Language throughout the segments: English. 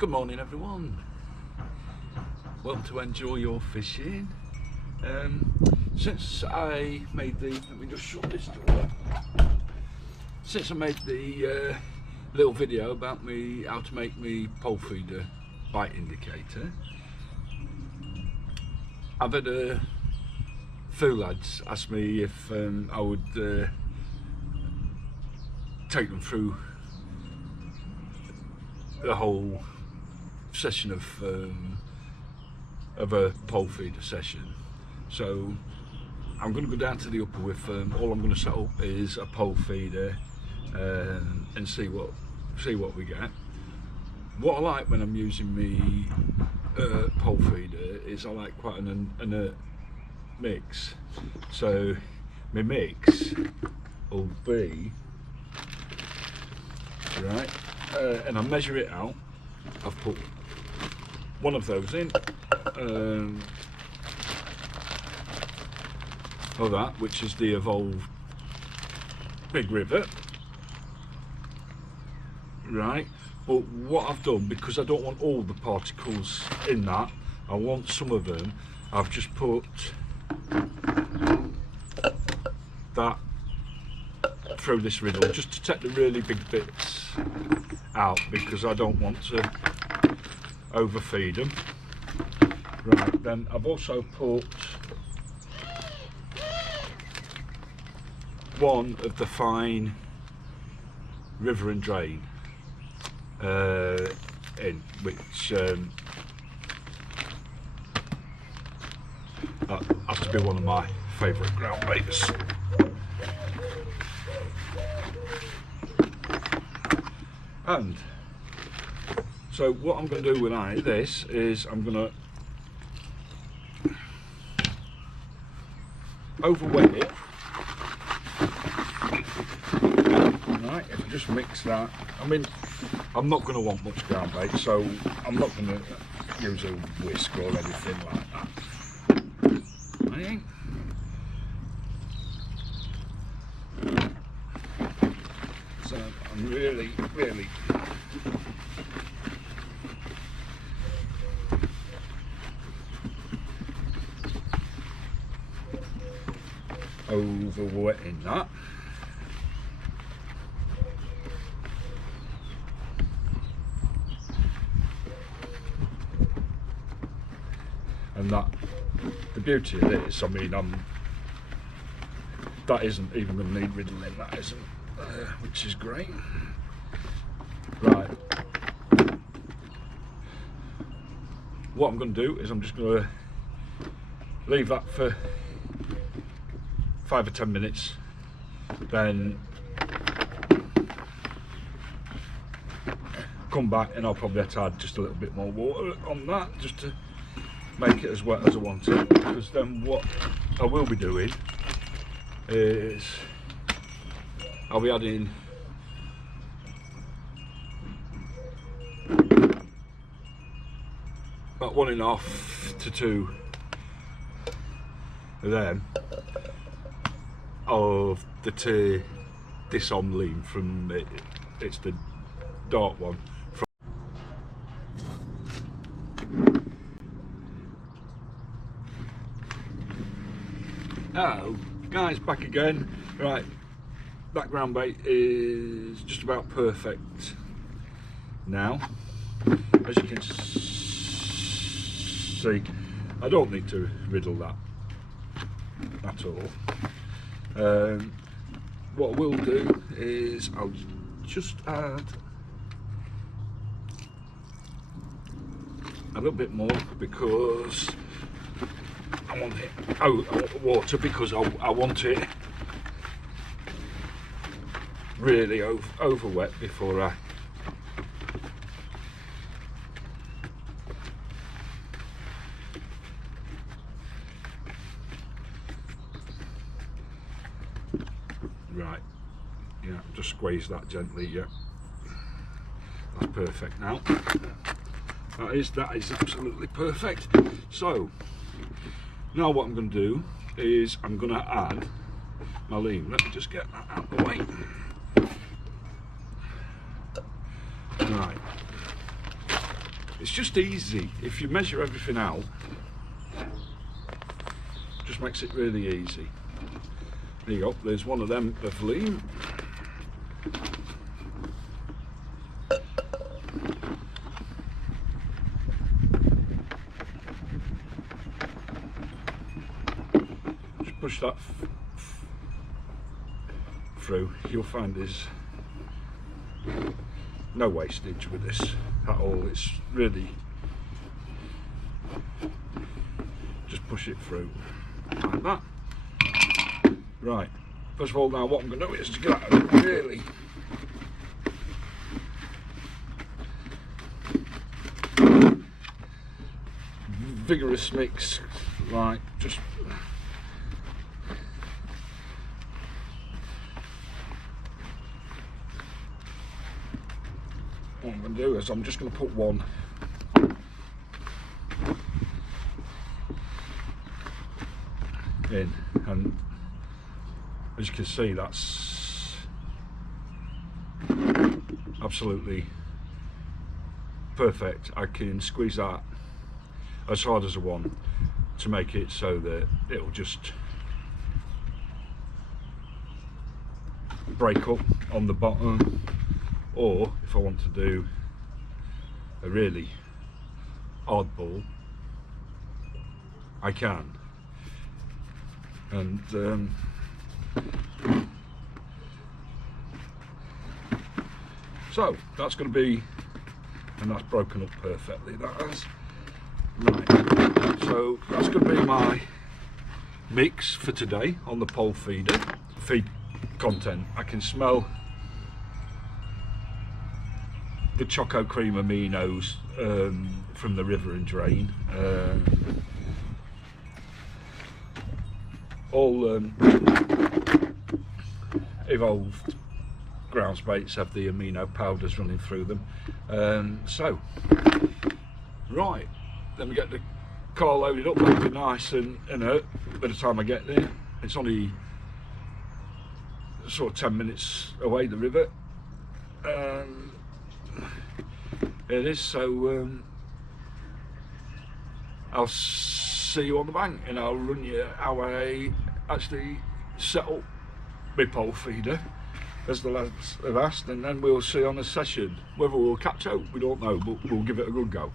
Good morning everyone, want to enjoy your fishing. Since I made the, let me just shut this door, since I made the little video about me how to make me pole feeder bite indicator, I've had a few lads ask me if I would take them through the whole session of a pole feeder session. So I'm going to go down to the upper with all I'm going to set up is a pole feeder and see what we get. What I like when I'm using me pole feeder is I like quite an inert mix. So my mix will be right, and I measure it out. I've put one of those in, of that, which is the Evolve Big Rivet, right? But what I've done, because I don't want all the particles in that, I want some of them, I've just put that through this riddle just to take the really big bits out, because I don't want to overfeed them. Right, then I've also put one of the fine river and drain in, which that has to be one of my favourite ground baits. And so what I'm going to do with this is I'm going to overweight it. Right, if I just mix that, I mean, I'm not going to want much ground bait, so I'm not going to use a whisk or anything like that. Right. So I'm really overwetting that. And that, the beauty of this, I mean, that isn't even going to need riddling, that isn't, which is great. Right, what I'm going to do is I'm just going to leave that for 5 or 10 minutes, then come back and I'll probably have to add just a little bit more water on that just to make it as wet as I want it, because then what I will be doing is I'll be adding about 1.5 to 2 of them of the Dissom lean from it's the dark one. Hello guys, back again. Right, that ground bait is just about perfect now. As you can see, I don't need to riddle that at all. What we'll do is I'll just add a little bit more, because I want it out water, because I want it really over wet before I right, yeah, just squeeze that gently. Yeah, that's perfect now. That is absolutely perfect. So now what I'm going to do is I'm going to add my lean. Let me just get that out of the way. Right. It's just easy. If you measure everything out, just makes it really easy. There you go, there's one of them of lean. Just push that through. You'll find there's no wastage with this at all. It's really just push it through like that. Right, first of all, now what I'm going to do is to get that really vigorous mix, like just what I'm going to do is I'm just going to put one in, and as you can see, that's absolutely perfect. I can squeeze that as hard as I want to make it so that it'll just break up on the bottom, or if I want to do a really oddball, I can. And so that's going to be, and that's broken up perfectly, that has. Right, so that's going to be my mix for today on the pole feeder. Feed content, I can smell the choco cream aminos from the river and drain. All evolved ground baits have the amino powders running through them. So, right, let me get the car loaded up. That'll be nice and inert by the time I get there. It's only sort of 10 minutes away, the river. It is, so I'll see you on the bank, and I'll run you how I actually set up my pole feeder, as the lads have asked, and then we'll see on a session. Whether we'll catch out, we don't know, but we'll give it a good go.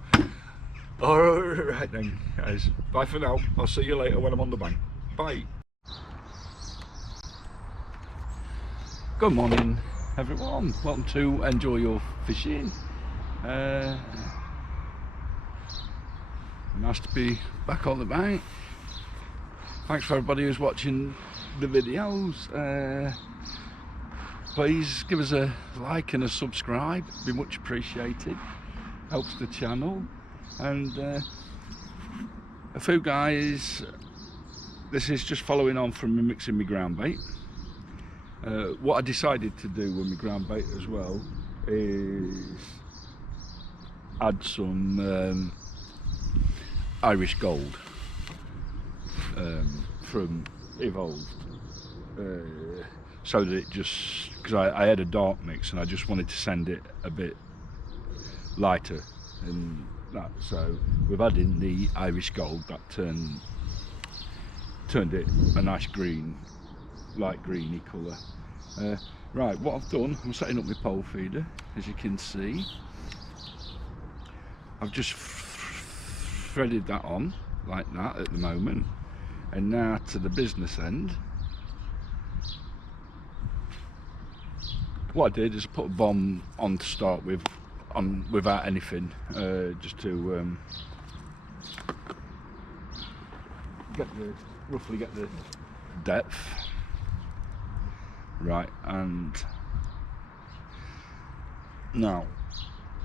Alright then, guys. Bye for now. I'll see you later when I'm on the bank. Bye. Good morning, everyone. Welcome to Enjoy Your Fishing. Nice to be back on the bank. Thanks for everybody who's watching the videos. Please give us a like and a subscribe, be much appreciated, helps the channel. And a few guys, this is just following on from me mixing my ground bait. What I decided to do with my ground bait as well is add some Irish Gold from Evolved, so that it just, because I had a dark mix and I just wanted to send it a bit lighter and that, so with adding the Irish Gold, that turned it a nice green, light greeny colour. Right, what I've done, I'm setting up my pole feeder, as you can see. I've just threaded that on like that at the moment, and now to the business end. What I did is I put a bomb on to start with, without anything, just to roughly get the depth right. And now,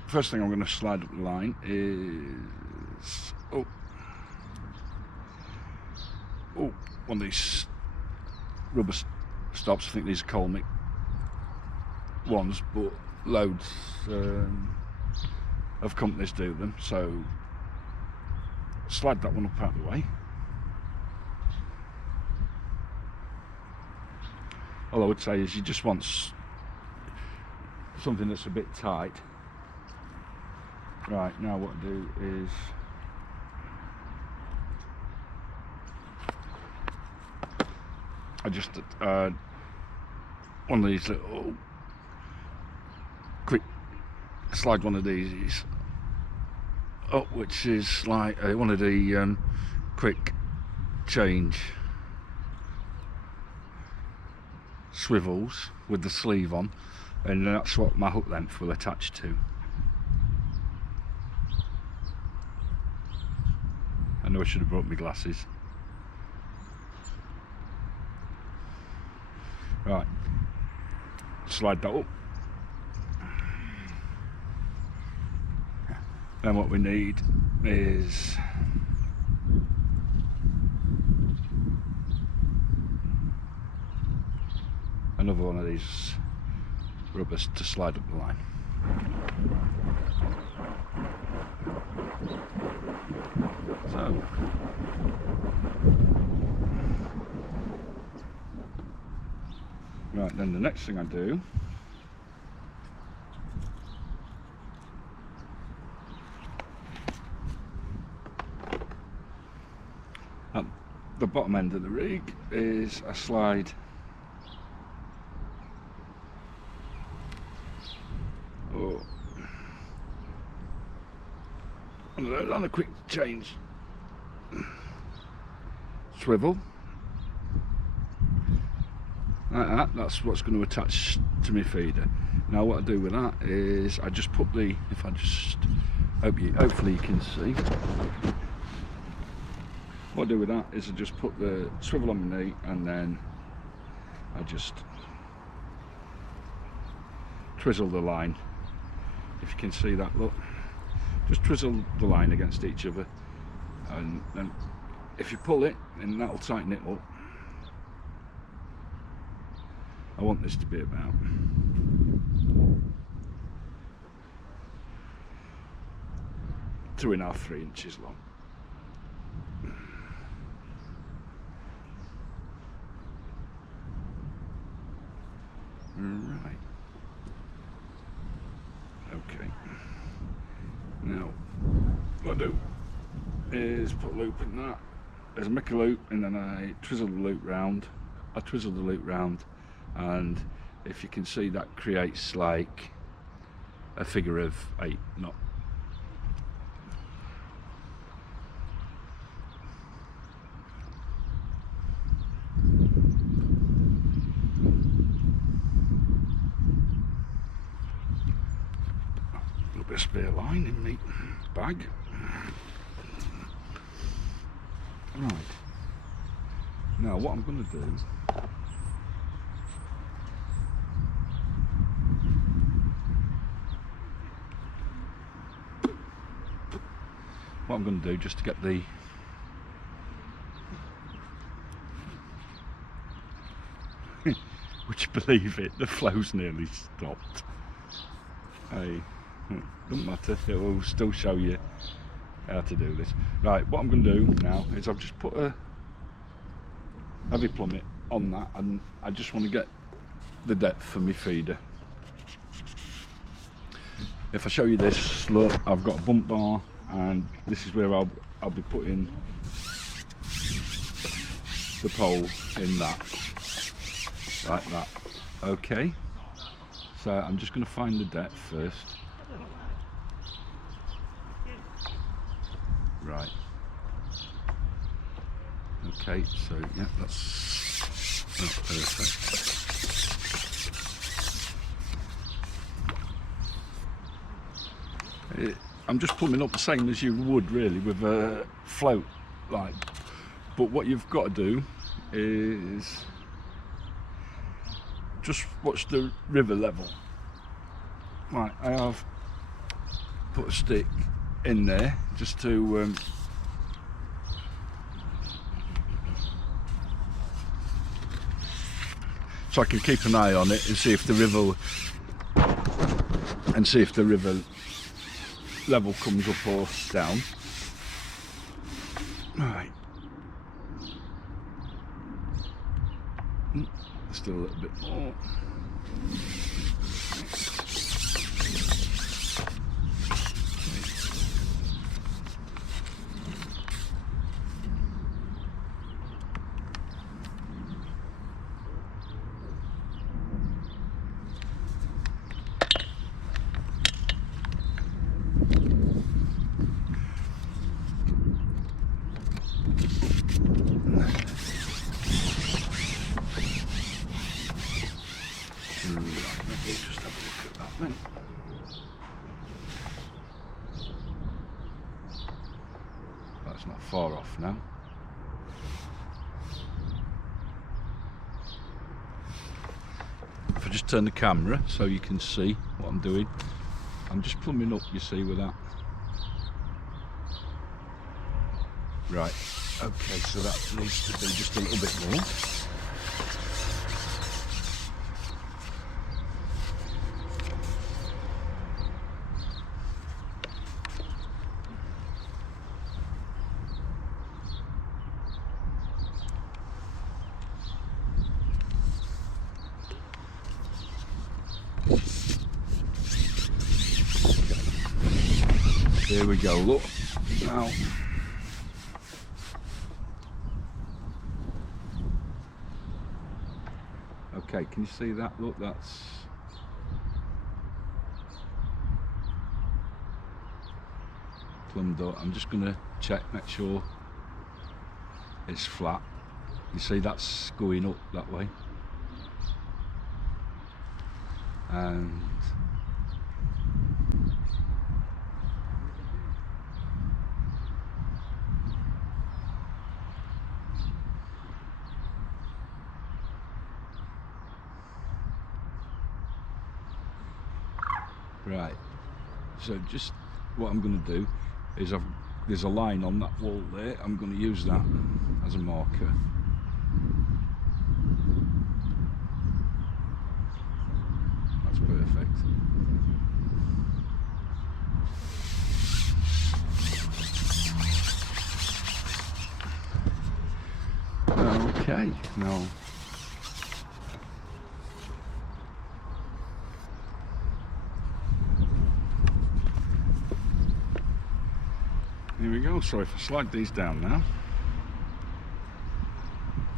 first thing I'm going to slide up the line is one of these rubber stops. I think these are Colmic ones, but loads of companies do them, so slide that one up out of the way. All I would say is you just want something that's a bit tight, Right, now what I do is I just one of these little quick slide one of these up, which is like one of the quick change swivels with the sleeve on, and that's what my hook length will attach to. I know I should have brought my glasses. Right, slide that up. Then what we need is another one of these rubbers to slide up the line. So right, then the next thing I do at the bottom end of the rig is a slide on a quick change swivel like that. That's what's going to attach to my feeder. Now what I do with that is I just put the, if I just hopefully you can see, what I do with that is I just put the swivel on my knee, and then I just twizzle the line. If you can see that, look, just twizzle the line against each other, and then if you pull it, then that'll tighten it up. I want this to be about 2.5–3 inches long. Right. Okay. Now, what I do is put a loop in that. There's a make a loop, and then I twizzle the loop round. And if you can see, that creates like a figure of 8 knot. A little bit of spare line in my bag. Right. Now what I'm going to do, just to get the would you believe it, the flow's nearly stopped. Hey, doesn't matter, it will still show you how to do this. Right, what I'm going to do now is I've just put a heavy plummet on that, and I just want to get the depth for my feeder. If I show you this, look, I've got a bump bar, and this is where I'll be putting the pole in that, like that. Okay, so I'm just going to find the depth first. Right. Okay, so yeah, that's perfect. I'm just plumbing up the same as you would really with a float, like. But what you've got to do is just watch the river level. Right, I have put a stick in there just to so I can keep an eye on it and see if the river level comes up or down. Right. Still a little bit more. That's not far off now. If I just turn the camera so you can see what I'm doing, I'm just plumbing up, you see, with that. Right, okay, so that needs to be just a little bit more. Here we go, look, now. Okay, can you see that? Look, that's plumbed up. I'm just going to check, make sure it's flat. You see that's going up that way. And right, so just what I'm going to do is there's a line on that wall there. I'm going to use that as a marker. That's perfect. Okay, now here we go. So if I slide these down now,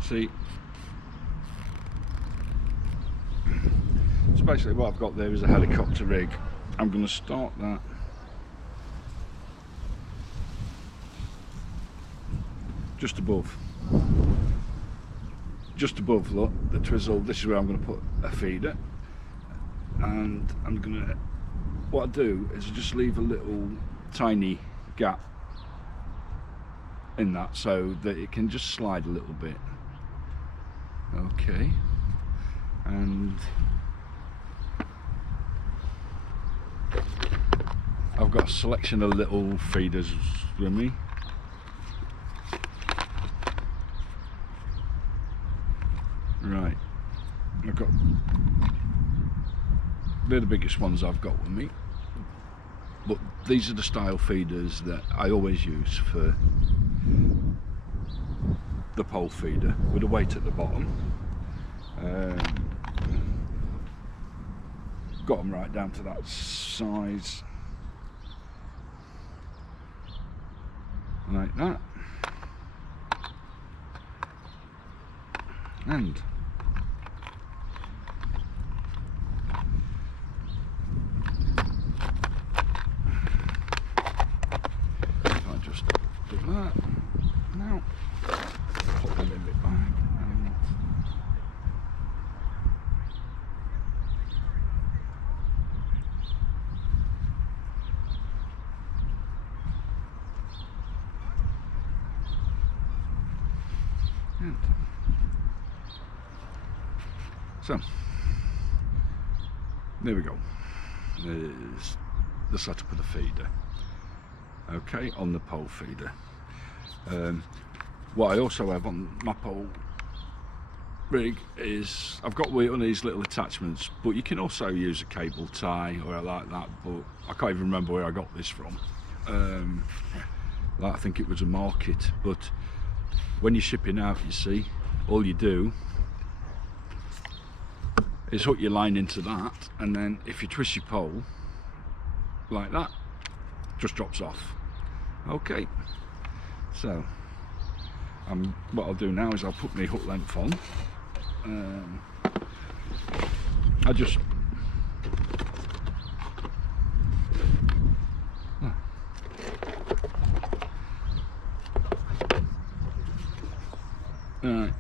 see, so basically what I've got there is a helicopter rig. I'm going to start that just above, look, the twizzle. This is where I'm going to put a feeder, and I'm going to, what I do is I just leave a little tiny gap in that so that it can just slide a little bit. Okay, and I've got a selection of little feeders with me. Right, I've got, they're the biggest ones I've got with me, but these are the style feeders that I always use for the pole feeder, with a weight at the bottom. Got them right down to that size, like that, and I just do that. Now pop them a bit back, and so there we go. There's the setup of the feeder. Okay, on the pole feeder. What I also have on my pole rig is I've got one of these little attachments, but you can also use a cable tie or like that, but I can't even remember where I got this from. I think it was a market, but when you're shipping out, you see, all you do is hook your line into that, and then if you twist your pole like that, just drops off. Okay, so what I'll do now is I'll put my hook length on. I just Alright,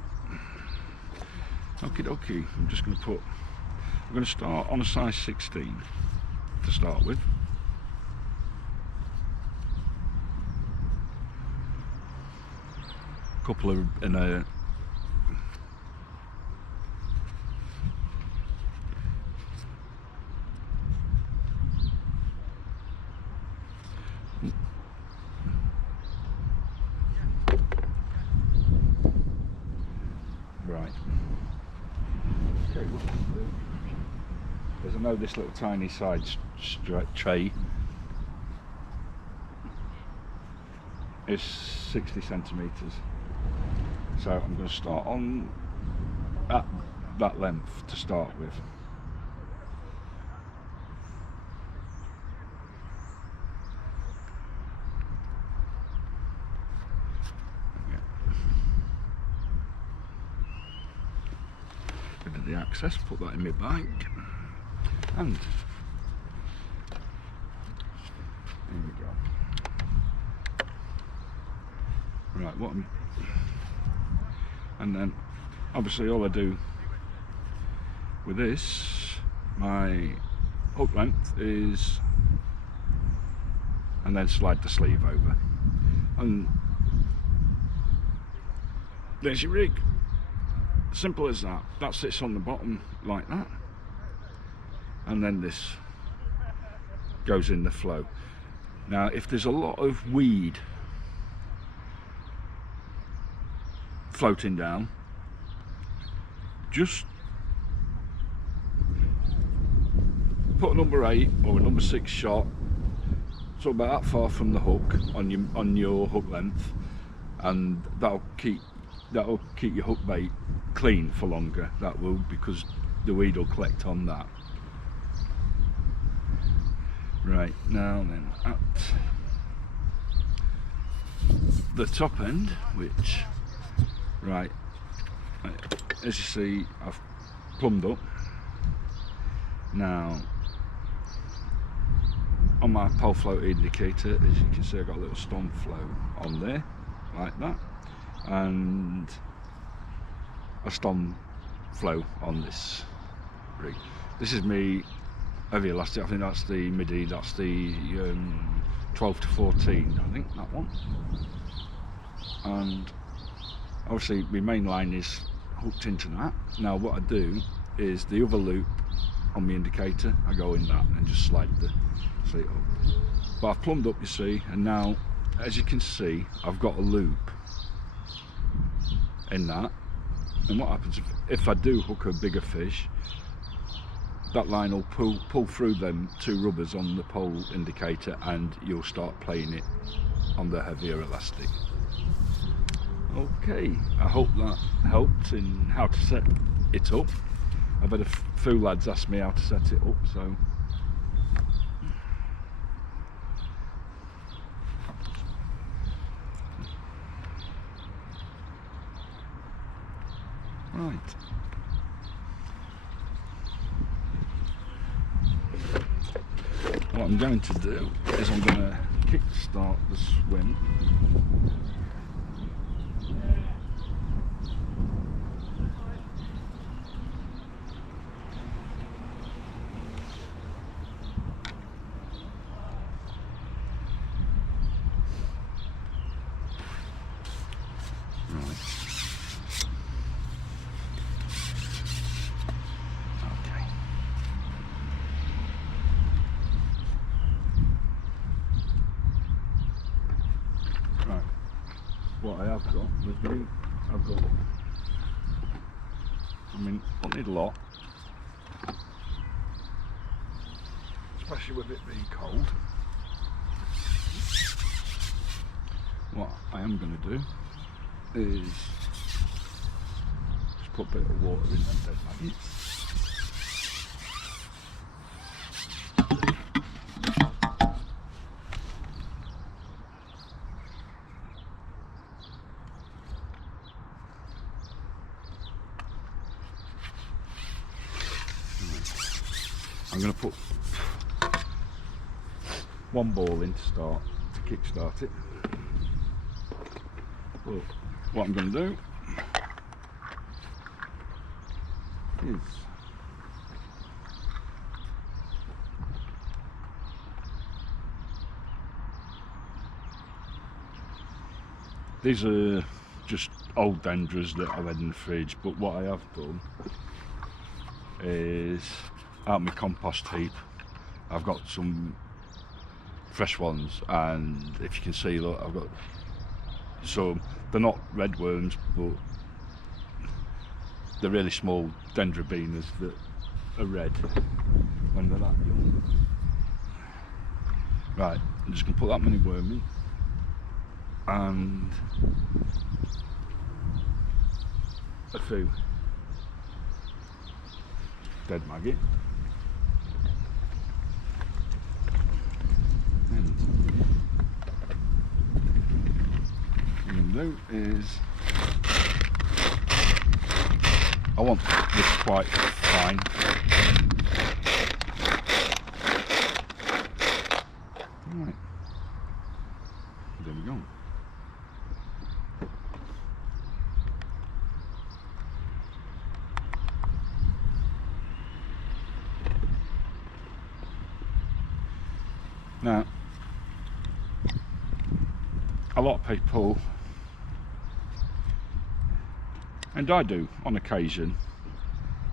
okie dokie. I'm going to start on a size 16 to start with. couple of in a right. Okay, what can we do? Because I know this little tiny side tray is 60 centimetres, so I'm going to start on at that length to start with. Bit of the access, put that in my bag, and there we go. Right, and then obviously all I do with this, my hook length is, and then slide the sleeve over, and there's your rig. Simple as that. That sits on the bottom like that, and then this goes in the flow. Now if there's a lot of weed floating down, just put a number 8 or a number 6 shot, so about that far from the hook on your hook length, and that'll keep your hook bait clean for longer. That will, because the weed will collect on that. Right, now then, at the top end, which, right, as you see, I've plumbed up. Now on my pole float indicator, as you can see, I've got a little storm flow on there like that, and a storm flow on this rig. This is me heavy elastic. I think that's the MIDI, that's the 12 to 14, I think, that one. And obviously my main line is hooked into that. Now what I do is the other loop on the indicator, I go in that and just slide the seat up. But I've plumbed up, you see, and now as you can see, I've got a loop in that. And what happens if I do hook a bigger fish, that line will pull through them 2 rubbers on the pole indicator, and you'll start playing it on the heavier elastic. Okay, I hope that helped in how to set it up. I've had a few lads ask me how to set it up, so right. What I'm going to do is I'm going to kick start the swim. What I have got with me, I've got, I mean, I need a lot, especially with it being cold. What I am going to do is just put a bit of water in them dead maggots. I'm going to put 1 ball in to start, to kick start it. But what I'm going to do is these are just old dendras that I've had in the fridge, but what I have done is out my compost heap I've got some fresh ones, and if you can see, look, I've got some, they're not red worms, but they're really small dendrobenas that are red when they're that young. Right, I'm just going to put that many worm in, and a few dead maggot, and what I'm going to do is, I want this quite fine. Right, there we go. Now, a lot of people, and I do on occasion,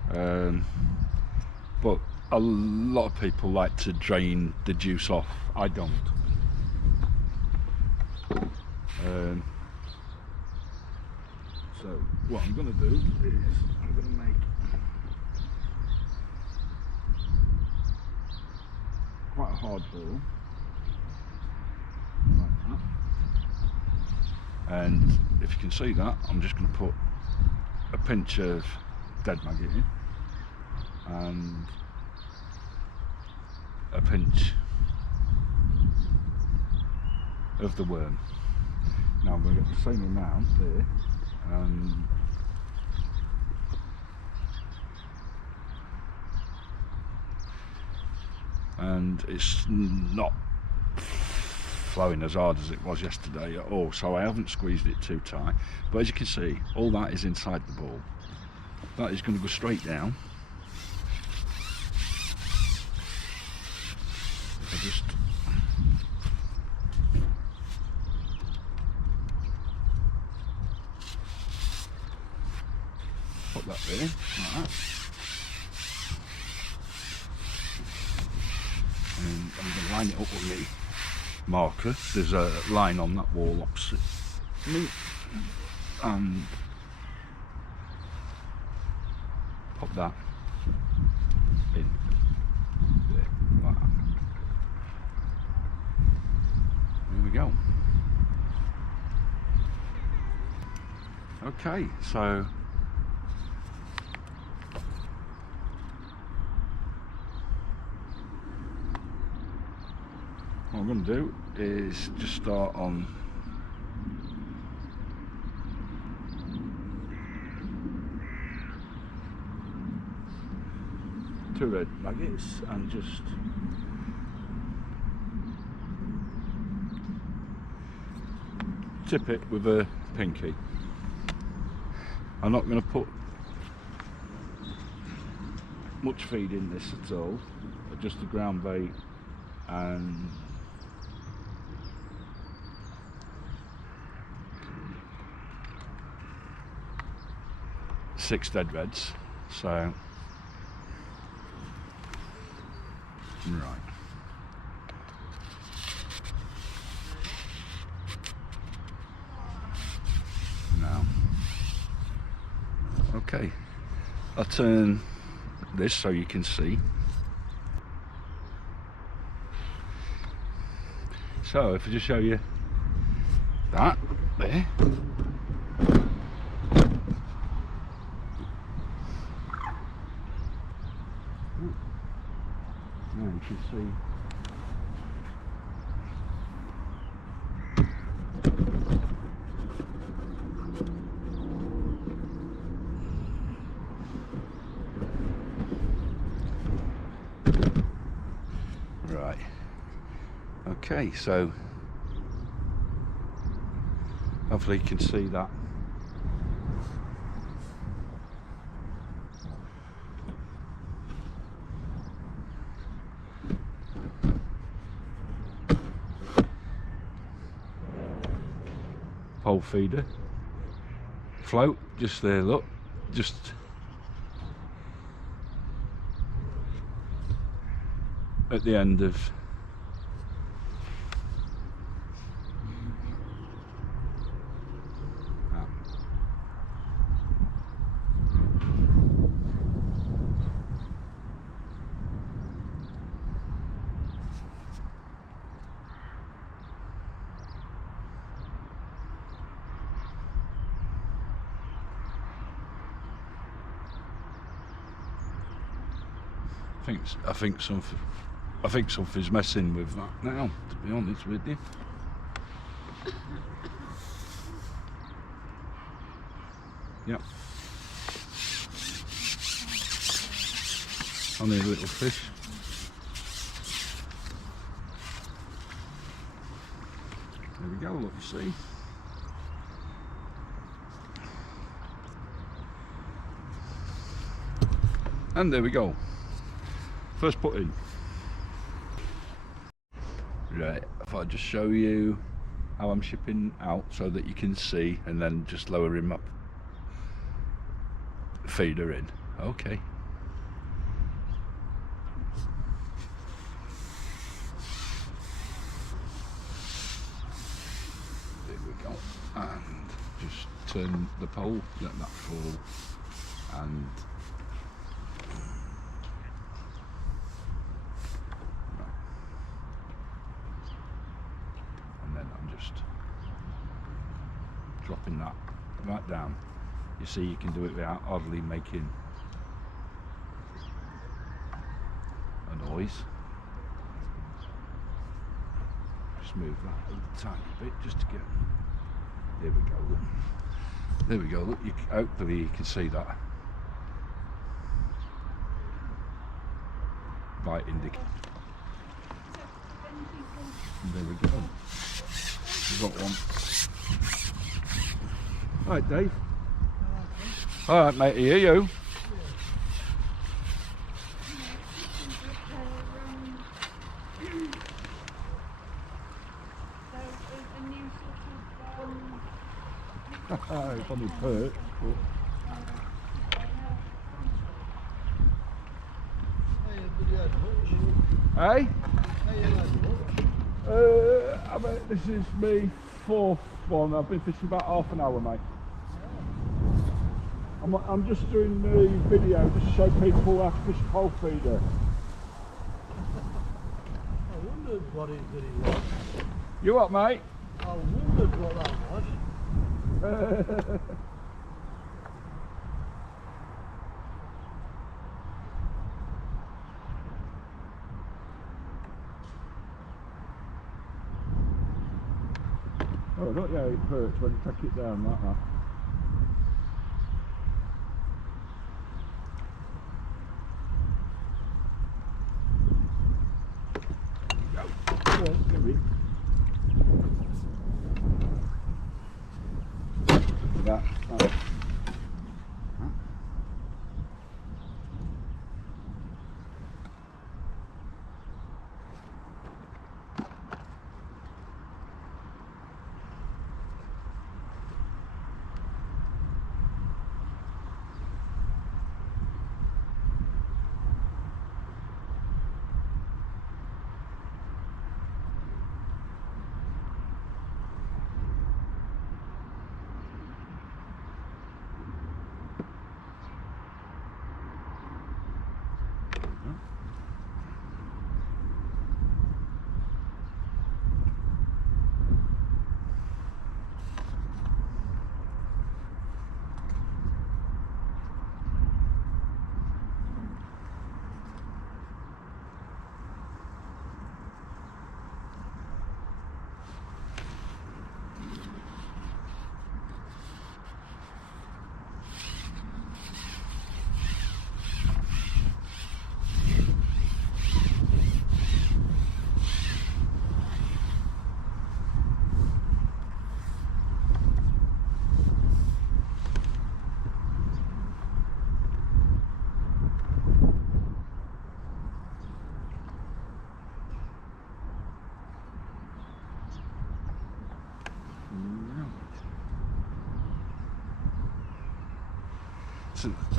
but a lot of people like to drain the juice off. I don't. So what I'm going to do is I'm going to make quite a hard ball like that, and if you can see that, I'm just going to put a pinch of dead maggot in and a pinch of the worm. Now I'm going to get the same amount there, and it's not flowing as hard as it was yesterday at all, so I haven't squeezed it too tight, but as you can see, all that is inside the ball. That is going to go straight down. I just put that there, like that. And I'm going to line it up with me marker. There's a line on that wall opposite me, and pop that in there, like that. There we go. Okay, so what I'm going to do is just start on two red maggots and just tip it with a pinky. I'm not going to put much feed in this at all, just the ground bait and six dead reds. So right, now okay, I'll turn this so you can see. So if I just show you that there, now you can see right. Okay, so hopefully you can see that. Pole feeder, float just there, look, just at the end of that. I think something's messing with that now, to be honest with you. Yep. Only a little fish. There we go, look, you see. And there we go. First put in. Right, if I just show you how I'm shipping out so that you can see, and then just lower him up, feeder in. Okay. There we go. And just turn the pole, let that fall, and dropping that right down. You see, you can do it without hardly making a noise. Just move that a tiny bit just to get. There we go. Look. There we go. Look, hopefully you can see that. Right indicator. There we go. We've got one. Alright, Dave. Alright, mate, here you. It's on his perch. Hey? I mean, this is my fourth one. I've been fishing about half an hour, mate. I'm just doing the video just to show people how to fish a pole feeder. I wondered what it was. You what, mate? I wondered what that was. Oh, look, yeah, it perch when you take it down like that. That.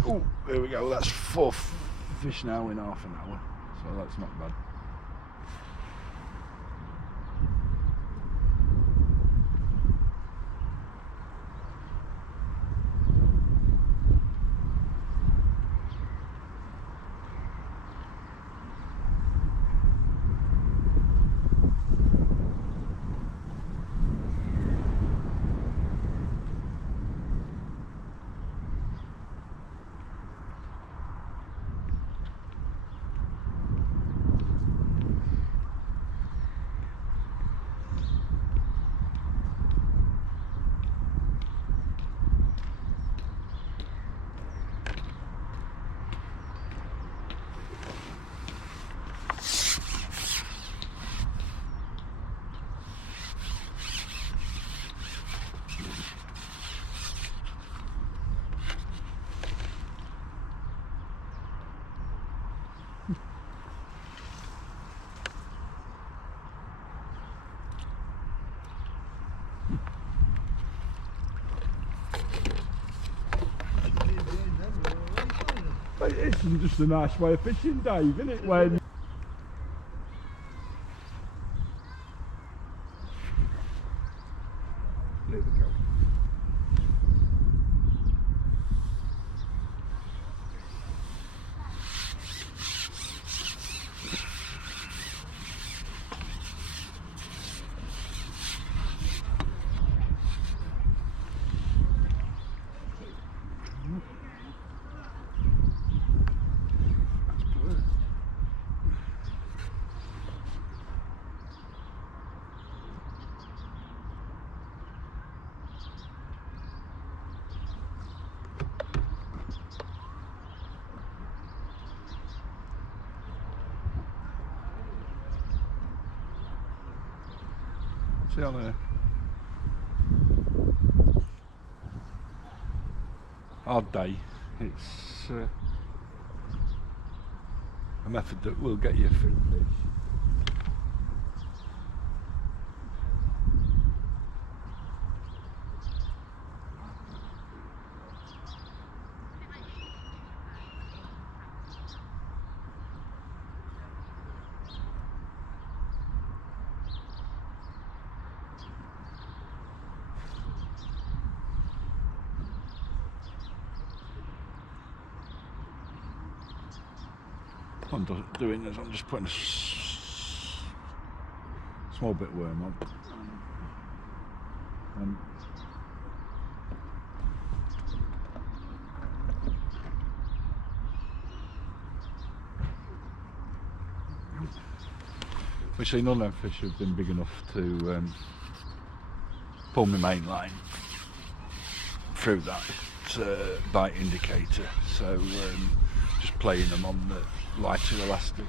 Oh, there we go. That's 4 fish now in half an hour, so that's not bad. It's just a nice way of fishing, Dave, isn't it? When there we go. See on a hard day, it's a method that will get you a fit fish. What I'm doing is I'm just putting a small bit of worm on, and obviously none of them fish have been big enough to pull my main line through that bite indicator, so just playing them on the lighter elastic.